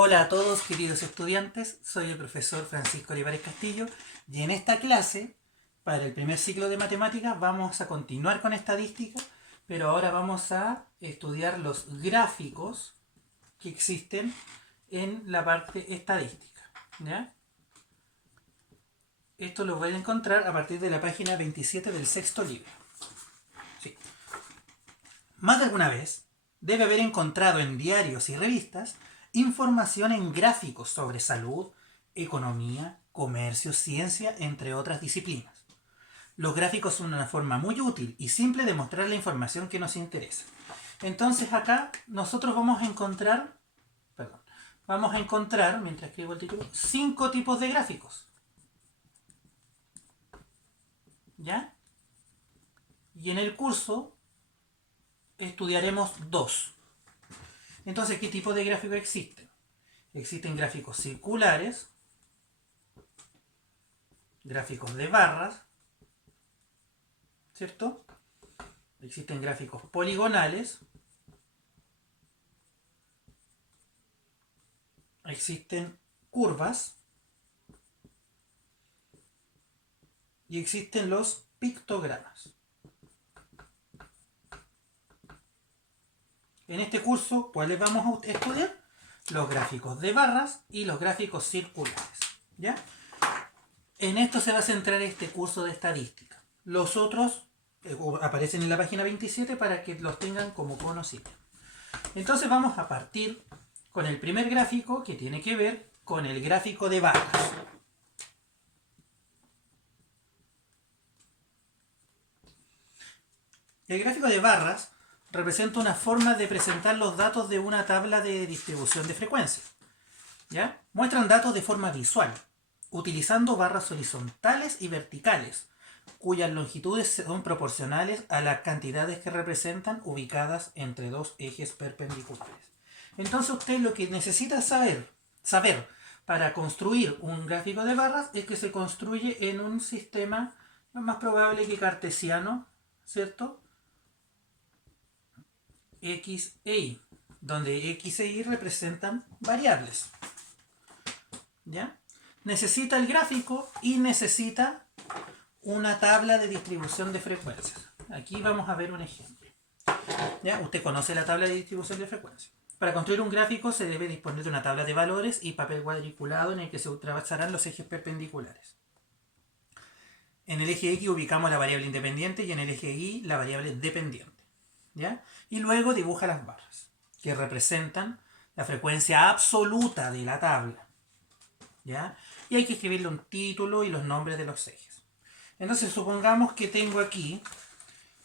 Hola a todos queridos estudiantes, soy el profesor Francisco Olivares Castillo y en esta clase, para el primer ciclo de matemáticas, vamos a continuar con estadística, pero ahora vamos a estudiar los gráficos que existen en la parte estadística. ¿Ya? Esto lo voy a encontrar a partir de la página 27 del sexto libro. Sí. Más de alguna vez debe haber encontrado en diarios y revistas información en gráficos sobre salud, economía, comercio, ciencia, entre otras disciplinas. Los gráficos son una forma muy útil y simple de mostrar la información que nos interesa. Entonces acá nosotros vamos a encontrar, mientras escribo el título, 5 tipos de gráficos. ¿Ya? Y en el curso estudiaremos 2. Entonces, ¿qué tipo de gráficos existen? Existen gráficos circulares, gráficos de barras, ¿cierto? Existen gráficos poligonales, existen curvas y existen los pictogramas. En este curso, ¿cuáles vamos a estudiar? Los gráficos de barras y los gráficos circulares. ¿Ya? En esto se va a centrar este curso de estadística. Los otros aparecen en la página 27 para que los tengan como conocidos. Entonces vamos a partir con el primer gráfico que tiene que ver con el gráfico de barras. El gráfico de barras representa una forma de presentar los datos de una tabla de distribución de frecuencia. ¿Ya? Muestran datos de forma visual, utilizando barras horizontales y verticales, cuyas longitudes son proporcionales a las cantidades que representan ubicadas entre dos ejes perpendiculares. Entonces usted lo que necesita saber para construir un gráfico de barras es que se construye en un sistema más probable que cartesiano, ¿cierto? X e Y, donde X e Y representan variables. ¿Ya? Necesita el gráfico y necesita una tabla de distribución de frecuencias. Aquí vamos a ver un ejemplo. ¿Ya? Usted conoce la tabla de distribución de frecuencias. Para construir un gráfico se debe disponer de una tabla de valores y papel cuadriculado en el que se trazarán los ejes perpendiculares. En el eje X ubicamos la variable independiente y en el eje Y la variable dependiente. ¿Ya? Y luego dibuja las barras, que representan la frecuencia absoluta de la tabla. ¿Ya? Y hay que escribirle un título y los nombres de los ejes. Entonces supongamos que tengo aquí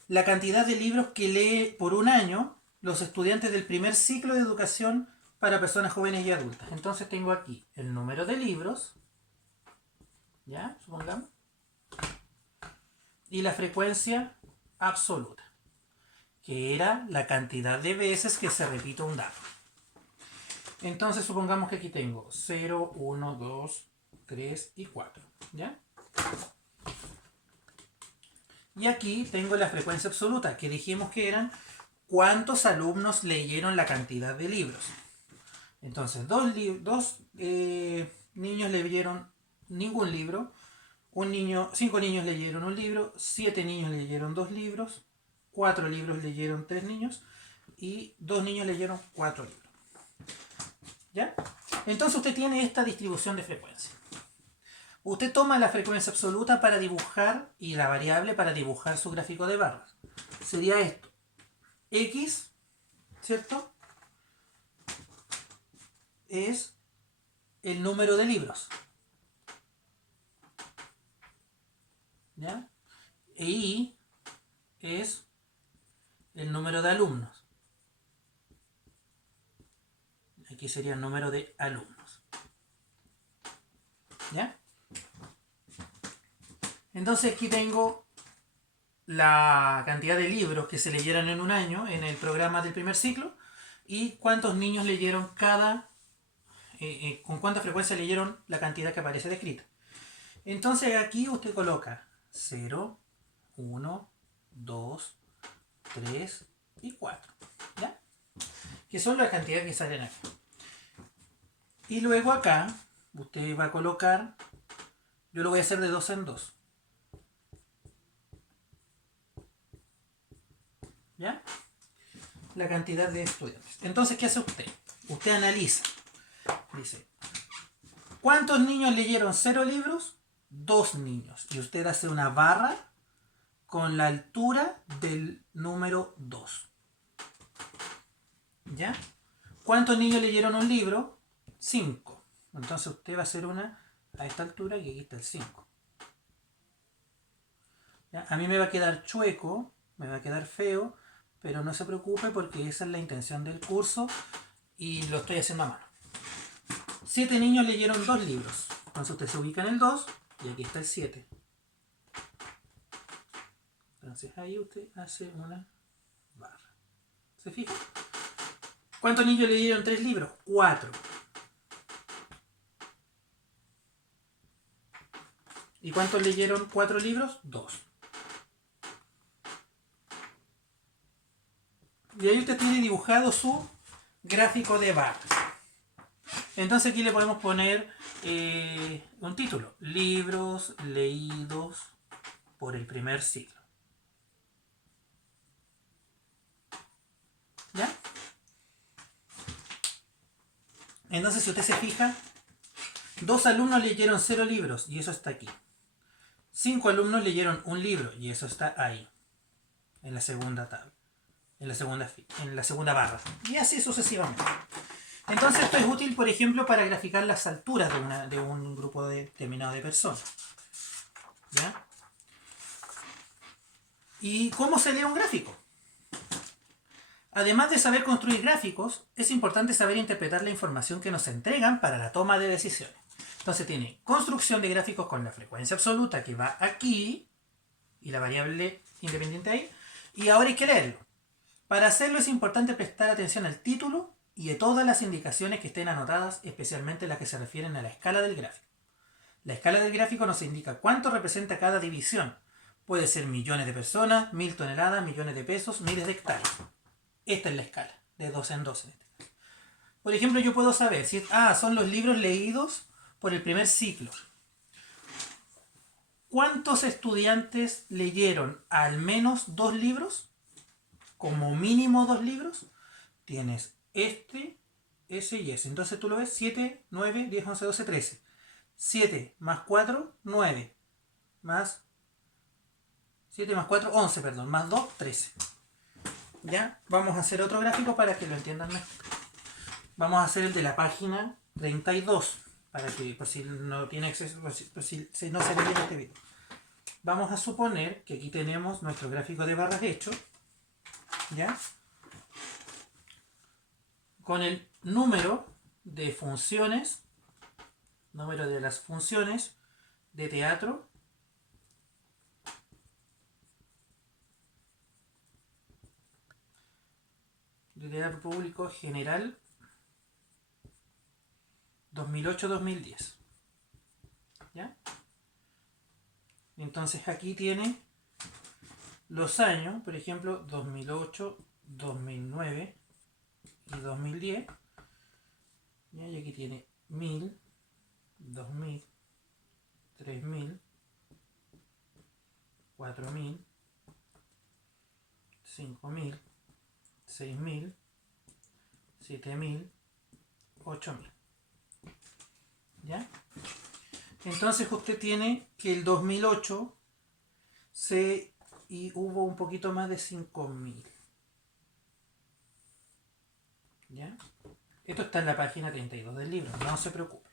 la cantidad de libros que lee por un año los estudiantes del primer ciclo de educación para personas jóvenes y adultas. Entonces tengo aquí el número de libros, ¿ya? Supongamos, y la frecuencia absoluta, que era la cantidad de veces que se repite un dato. Entonces supongamos que aquí tengo 0, 1, 2, 3 y 4, ¿ya? Y aquí tengo la frecuencia absoluta, que dijimos que eran cuántos alumnos leyeron la cantidad de libros. Entonces, dos niños leyeron ningún libro, 5 niños leyeron un libro, 7 niños leyeron 2 libros, 4 libros leyeron 3 niños y 2 niños leyeron 4 libros. ¿Ya? Entonces usted tiene esta distribución de frecuencia. Usted toma la frecuencia absoluta para dibujar y la variable para dibujar su gráfico de barras. Sería esto. X, ¿cierto? Es el número de libros. ¿Ya? E Y es el número de alumnos. Aquí sería el número de alumnos. ¿Ya? Entonces aquí tengo la cantidad de libros que se leyeron en un año en el programa del primer ciclo y cuántos niños leyeron con cuánta frecuencia leyeron la cantidad que aparece descrita. Entonces aquí usted coloca 0, 1, 2, 3 y 4. ¿Ya? Que son las cantidades que salen aquí. Y luego acá, usted va a colocar, yo lo voy a hacer de 2 en 2. ¿Ya? La cantidad de estudiantes. Entonces, ¿qué hace usted? Usted analiza. Dice, ¿cuántos niños leyeron 0 libros? 2 niños. Y usted hace una barra con la altura del número 2. ¿Ya? ¿Cuántos niños leyeron un libro? 5. Entonces usted va a hacer una a esta altura y aquí está el 5. ¿Ya? A mí me va a quedar chueco, me va a quedar feo, pero no se preocupe porque esa es la intención del curso y lo estoy haciendo a mano. 7 niños leyeron 2 libros. Entonces usted se ubica en el 2 y aquí está el 7. Entonces ahí usted hace una barra. ¿Se fija? ¿Cuántos niños leyeron 3 libros? 4. ¿Y cuántos leyeron 4 libros? 2. Y ahí usted tiene dibujado su gráfico de barras. Entonces aquí le podemos poner un título. Libros leídos por el primer ciclo. ¿Ya? Entonces si usted se fija, 2 alumnos leyeron 0 libros y eso está aquí. 5 alumnos leyeron un libro y eso está ahí. En la segunda tabla. En la segunda barra. Y así sucesivamente. Entonces esto es útil, por ejemplo, para graficar las alturas de un grupo determinado de personas. ¿Ya? ¿Y cómo se lee un gráfico? Además de saber construir gráficos, es importante saber interpretar la información que nos entregan para la toma de decisiones. Entonces tiene construcción de gráficos con la frecuencia absoluta que va aquí y la variable independiente ahí. Y ahora hay que leerlo. Para hacerlo es importante prestar atención al título y a todas las indicaciones que estén anotadas, especialmente las que se refieren a la escala del gráfico. La escala del gráfico nos indica cuánto representa cada división. Puede ser millones de personas, 1000 toneladas, millones de pesos, miles de hectáreas. Esta es la escala, de 2 en 2 en este caso. Por ejemplo, yo puedo saber si son los libros leídos por el primer ciclo. ¿Cuántos estudiantes leyeron al menos 2 libros? Como mínimo 2 libros. Tienes este, ese y ese. Entonces tú lo ves, 7, 9, 10, 11, 12, 13. 7 más 4, 9. Más 7 más 4, 11, perdón. Más 2, 13. ¿Ya? Vamos a hacer otro gráfico para que lo entiendan mejor. Vamos a hacer el de la página 32. Para que, por si no tiene acceso, por si no se ve bien este video. Vamos a suponer que aquí tenemos nuestro gráfico de barras hecho. ¿Ya? Con el número de funciones, número de las funciones de teatro público general 2008-2010. ¿Ya? Entonces aquí tiene los años, por ejemplo, 2008, 2009 y 2010. ¿Ya? Y aquí tiene 1000, 2000, 3000, 4000, 5000, 6000, 7000, 8000. ¿Ya? Entonces usted tiene que el 2008 y hubo un poquito más de 5000. ¿Ya? Esto está en la página 32 del libro, no se preocupe.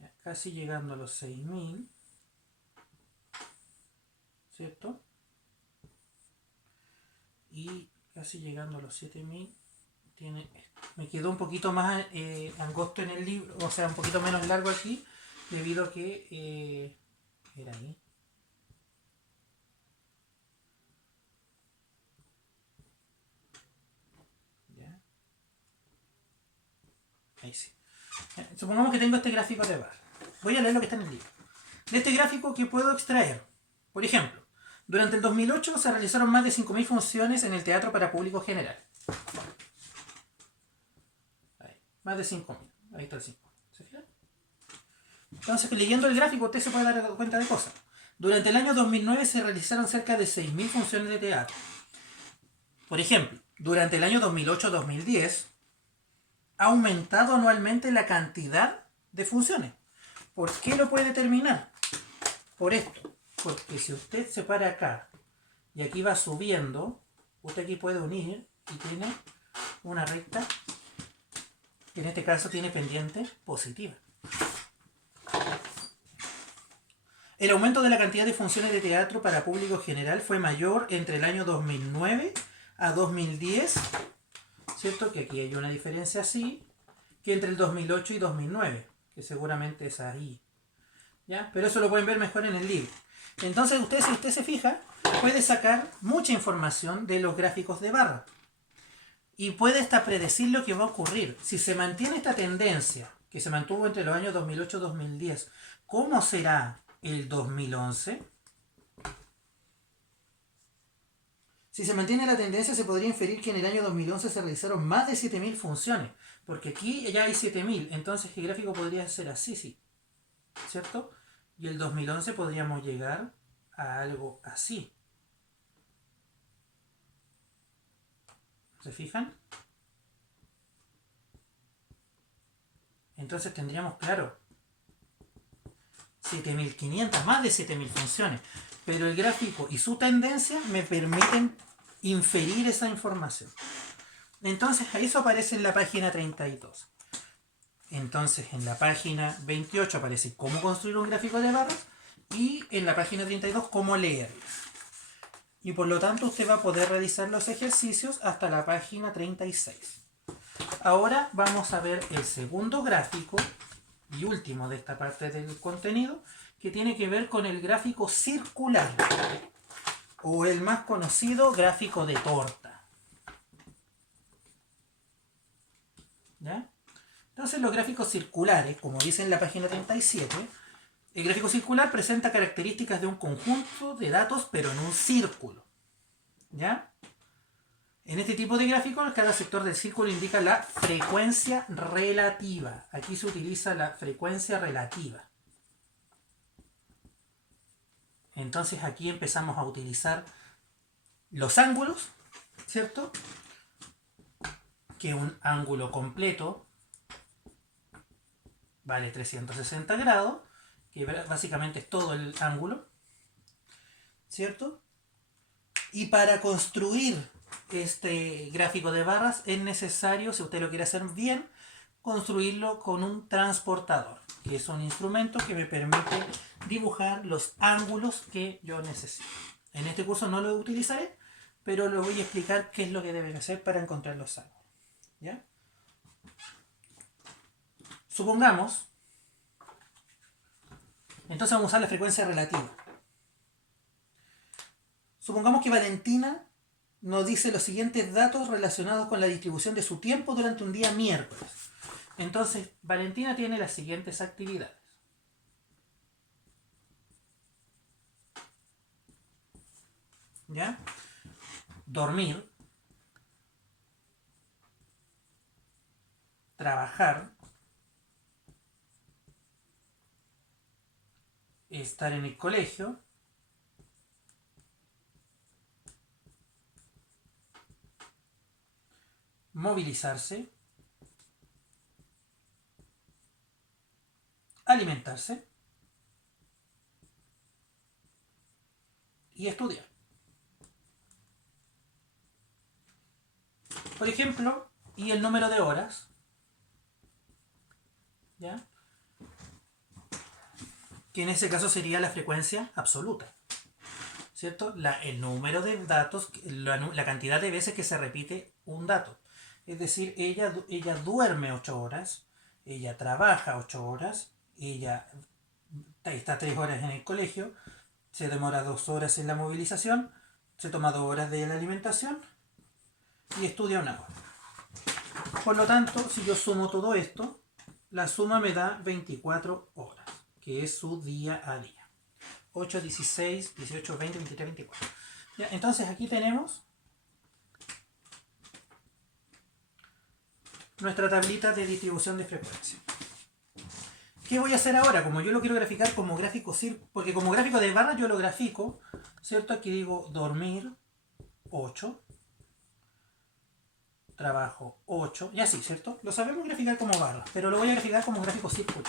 ¿Ya? Casi llegando a los 6000. ¿Cierto? Y casi llegando a los 7000. Me quedó un poquito más angosto en el libro, o sea, un poquito menos largo aquí, debido a que era ahí. ¿Ya? Ahí sí. Supongamos que tengo este gráfico de barra. Voy a leer lo que está en el libro. De este gráfico, ¿qué puedo extraer? Por ejemplo, durante el 2008 se realizaron más de 5000 funciones en el teatro para público general. Ahí, más de 5000. Ahí está el 5. Entonces, leyendo el gráfico, usted se puede dar cuenta de cosas. Durante el año 2009 se realizaron cerca de 6.000 funciones de teatro. Por ejemplo, durante el año 2008-2010 ha aumentado anualmente la cantidad de funciones. ¿Por qué lo puede determinar? Por esto. Porque si usted se para acá y aquí va subiendo, usted aquí puede unir y tiene una recta que en este caso tiene pendiente positiva. El aumento de la cantidad de funciones de teatro para público general fue mayor entre el año 2009 a 2010, ¿cierto? Que aquí hay una diferencia así, que entre el 2008 y 2009, que seguramente es ahí, ¿ya? Pero eso lo pueden ver mejor en el libro. Entonces, si usted se fija, puede sacar mucha información de los gráficos de barra. Y puede hasta predecir lo que va a ocurrir. Si se mantiene esta tendencia, que se mantuvo entre los años 2008 y 2010, ¿cómo será el 2011? Si se mantiene la tendencia, se podría inferir que en el año 2011 se realizaron más de 7.000 funciones. Porque aquí ya hay 7.000. Entonces el gráfico podría ser así, sí. ¿Cierto? Y el 2011 podríamos llegar a algo así. ¿Se fijan? Entonces tendríamos, claro, 7.500, más de 7.000 funciones. Pero el gráfico y su tendencia me permiten inferir esa información. Entonces, eso aparece en la página 32. Entonces, en la página 28 aparece cómo construir un gráfico de barras y en la página 32 cómo leerlas. Y por lo tanto, usted va a poder realizar los ejercicios hasta la página 36. Ahora vamos a ver el segundo gráfico y último de esta parte del contenido, que tiene que ver con el gráfico circular o el más conocido gráfico de torta. ¿Ya? Entonces los gráficos circulares, como dice en la página 37, el gráfico circular presenta características de un conjunto de datos pero en un círculo. ¿Ya? En este tipo de gráficos, cada sector del círculo indica la frecuencia relativa. Aquí se utiliza la frecuencia relativa. Entonces aquí empezamos a utilizar los ángulos, ¿cierto? Que un ángulo completo vale 360 grados, que básicamente es todo el ángulo, ¿cierto? Y para construir este gráfico de barras es necesario, si usted lo quiere hacer bien, construirlo con un transportador, que es un instrumento que me permite dibujar los ángulos que yo necesito. En este curso no lo utilizaré, pero le voy a explicar qué es lo que deben hacer para encontrar los ángulos. ¿Ya? Supongamos, entonces vamos a usar la frecuencia relativa. Supongamos que Valentina nos dice los siguientes datos relacionados con la distribución de su tiempo durante un día miércoles. Entonces, Valentina tiene las siguientes actividades. ¿Ya? Dormir, trabajar, estar en el colegio, movilizarse, alimentarse y estudiar. Por ejemplo, y el número de horas, ¿ya? Que en ese caso sería la frecuencia absoluta, ¿cierto? El número de datos, la cantidad de veces que se repite un dato. Es decir, ella duerme 8 horas, ella trabaja 8 horas, ella está 3 horas en el colegio, se demora 2 horas en la movilización, se toma 2 horas de la alimentación y estudia 1 hora. Por lo tanto, si yo sumo todo esto, la suma me da 24 horas, que es su día a día. 8, 16, 18, 20, 23, 24. ¿Ya? Entonces aquí tenemos nuestra tablita de distribución de frecuencia. ¿Qué voy a hacer ahora? Como yo lo quiero graficar como gráfico porque como gráfico de barra yo lo grafico, ¿cierto? Aquí digo dormir 8, trabajo 8, y así, ¿cierto? Lo sabemos graficar como barra, pero lo voy a graficar como gráfico círculo.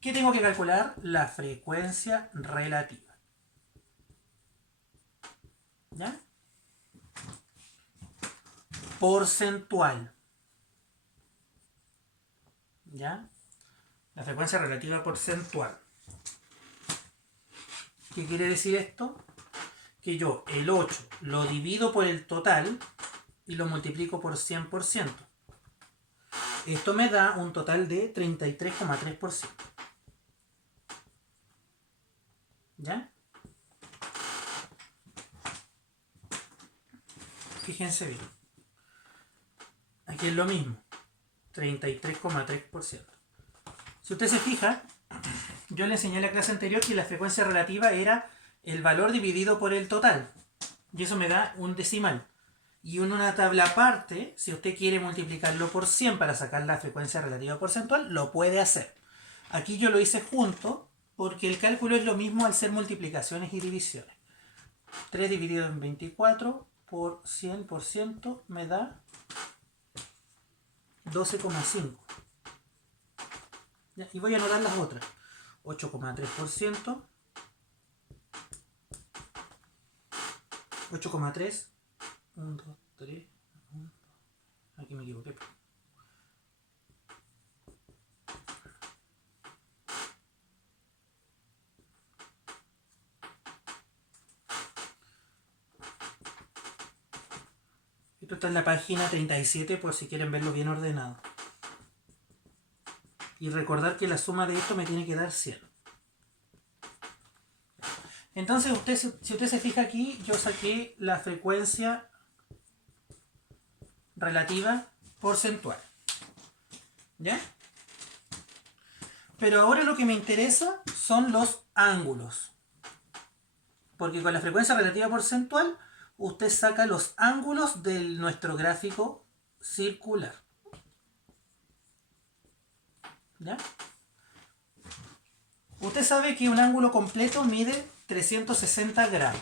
¿Qué tengo que calcular? La frecuencia relativa. ¿Ya? Porcentual. ¿Ya? La frecuencia relativa porcentual. ¿Qué quiere decir esto? Que yo el 8 lo divido por el total y lo multiplico por 100%. Esto me da un total de 33,3%. ¿Ya? Fíjense bien. Aquí es lo mismo. 33,3%. Si usted se fija, yo le enseñé en la clase anterior que la frecuencia relativa era el valor dividido por el total. Y eso me da un decimal. Y en una tabla aparte, si usted quiere multiplicarlo por 100 para sacar la frecuencia relativa porcentual, lo puede hacer. Aquí yo lo hice junto porque el cálculo es lo mismo al ser multiplicaciones y divisiones. 3 dividido en 24 por 100% me da 12,5. Y voy a anotar las otras. 8,3%. 8,3. 1, 2, 3. Aquí me equivoqué. Esto está en la página 37 por si quieren verlo bien ordenado. Y recordar que la suma de esto me tiene que dar 100. Entonces, si usted se fija aquí, yo saqué la frecuencia relativa porcentual. ¿Ya? Pero ahora lo que me interesa son los ángulos. Porque con la frecuencia relativa porcentual, usted saca los ángulos de nuestro gráfico circular. ¿Ya? Usted sabe que un ángulo completo mide 360 grados.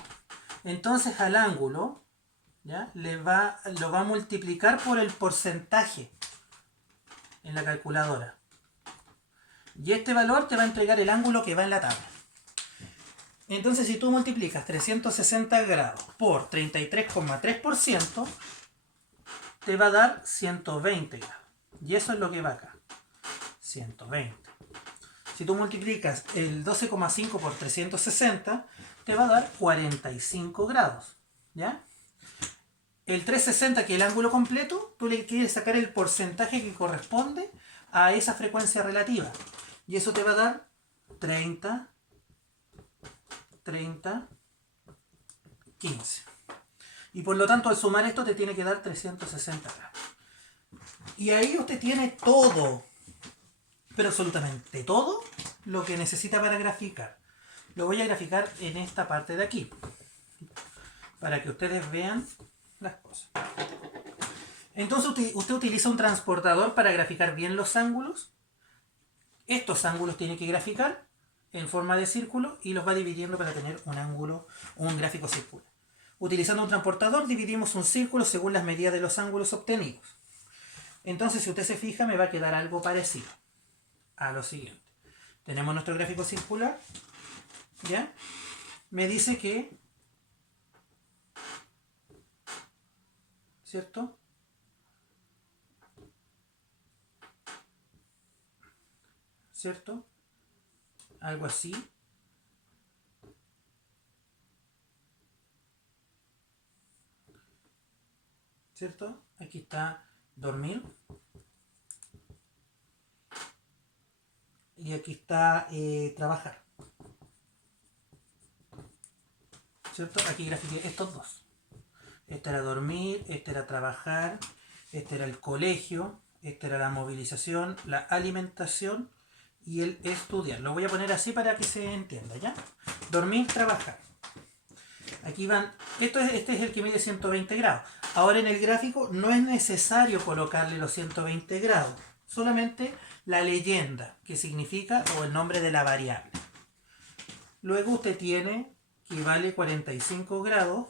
Entonces al ángulo, ¿ya?, lo va a multiplicar por el porcentaje en la calculadora. Y este valor te va a entregar el ángulo que va en la tabla. Entonces si tú multiplicas 360 grados por 33,3%, te va a dar 120 grados. Y eso es lo que va acá. 120. Si tú multiplicas el 12,5 por 360, te va a dar 45 grados. ¿Ya? El 360, que es el ángulo completo, tú le quieres sacar el porcentaje que corresponde a esa frecuencia relativa. Y eso te va a dar 30, 30, 15. Y por lo tanto, al sumar esto, te tiene que dar 360 grados. Y ahí usted tiene todo, pero absolutamente todo, lo que necesita para graficar. Lo voy a graficar en esta parte de aquí, para que ustedes vean las cosas. Entonces usted utiliza un transportador para graficar bien los ángulos. Estos ángulos tiene que graficar en forma de círculo y los va dividiendo para tener un ángulo, un gráfico circular. Utilizando un transportador dividimos un círculo según las medidas de los ángulos obtenidos. Entonces, si usted se fija, me va a quedar algo parecido a lo siguiente. Tenemos nuestro gráfico circular, ¿ya? Me dice que, ¿cierto?, ¿cierto?, algo así. ¿Cierto? Aquí está dormir. Y aquí está trabajar. ¿Cierto? Aquí grafiqué estos dos. Este era dormir, este era trabajar, este era el colegio, este era la movilización, la alimentación y el estudiar. Lo voy a poner así para que se entienda, ¿ya? Dormir, trabajar. Aquí van, este es el que mide 120 grados. Ahora en el gráfico no es necesario colocarle los 120 grados. solamente la leyenda, que significa, o el nombre de la variable. Luego usted tiene que vale 45 grados,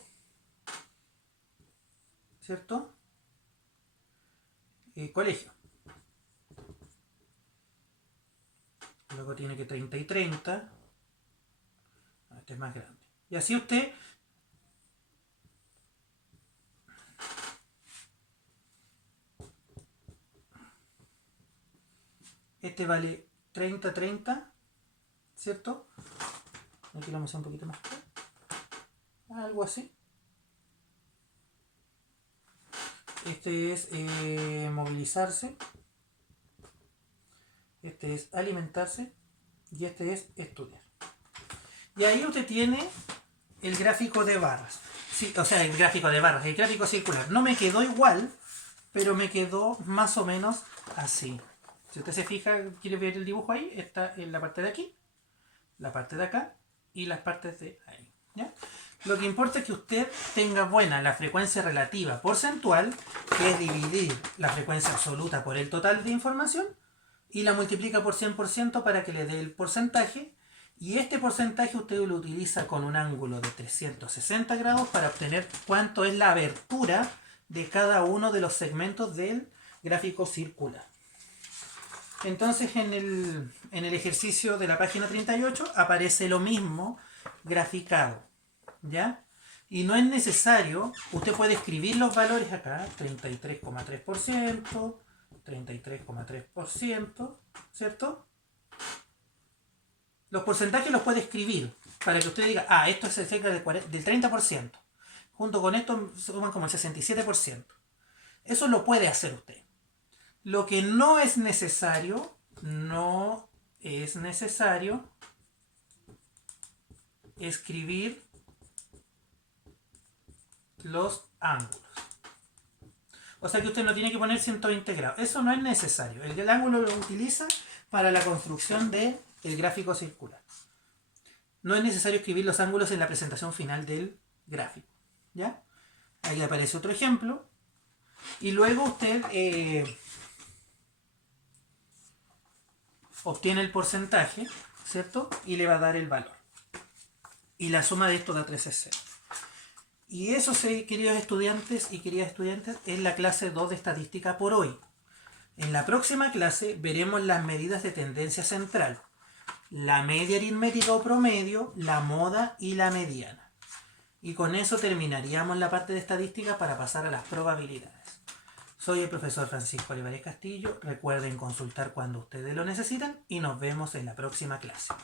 ¿cierto? Colegio. Luego tiene que 30 y 30. Este es más grande. Y así usted este vale 30, 30, ¿cierto? Aquí lo vamos a hacer un poquito más. Algo así. Este es movilizarse. Este es alimentarse. Y este es estudiar. Y ahí usted tiene el gráfico de barras. Sí, o sea, el gráfico de barras, el gráfico circular. No me quedó igual, pero me quedó más o menos así. Si usted se fija, quiere ver el dibujo ahí, está en la parte de aquí, la parte de acá y las partes de ahí. ¿Ya? Lo que importa es que usted tenga buena la frecuencia relativa porcentual, que es dividir la frecuencia absoluta por el total de información, y la multiplica por 100% para que le dé el porcentaje. Y este porcentaje usted lo utiliza con un ángulo de 360 grados para obtener cuánto es la abertura de cada uno de los segmentos del gráfico circular. Entonces en el ejercicio de la página 38 aparece lo mismo graficado, ¿ya? Y no es necesario, usted puede escribir los valores acá, 33,3%, 33,3%, ¿cierto? Los porcentajes los puede escribir para que usted diga, ah, esto es cerca del 30%. Junto con esto suman como el 67%. Eso lo puede hacer usted. Lo que no es necesario escribir los ángulos. O sea que usted no tiene que poner 120 grados. Eso no es necesario. El ángulo lo utiliza para la construcción del gráfico circular. No es necesario escribir los ángulos en la presentación final del gráfico. ¿Ya? Ahí aparece otro ejemplo. Y luego usted obtiene el porcentaje, ¿cierto? Y le va a dar el valor. Y la suma de esto da 360. Y eso, queridos estudiantes y queridas estudiantes, es la clase 2 de estadística por hoy. En la próxima clase veremos las medidas de tendencia central, la media aritmética o promedio, la moda y la mediana. Y con eso terminaríamos la parte de estadística para pasar a las probabilidades. Soy el profesor Francisco Olivares Castillo. Recuerden consultar cuando ustedes lo necesitan y nos vemos en la próxima clase.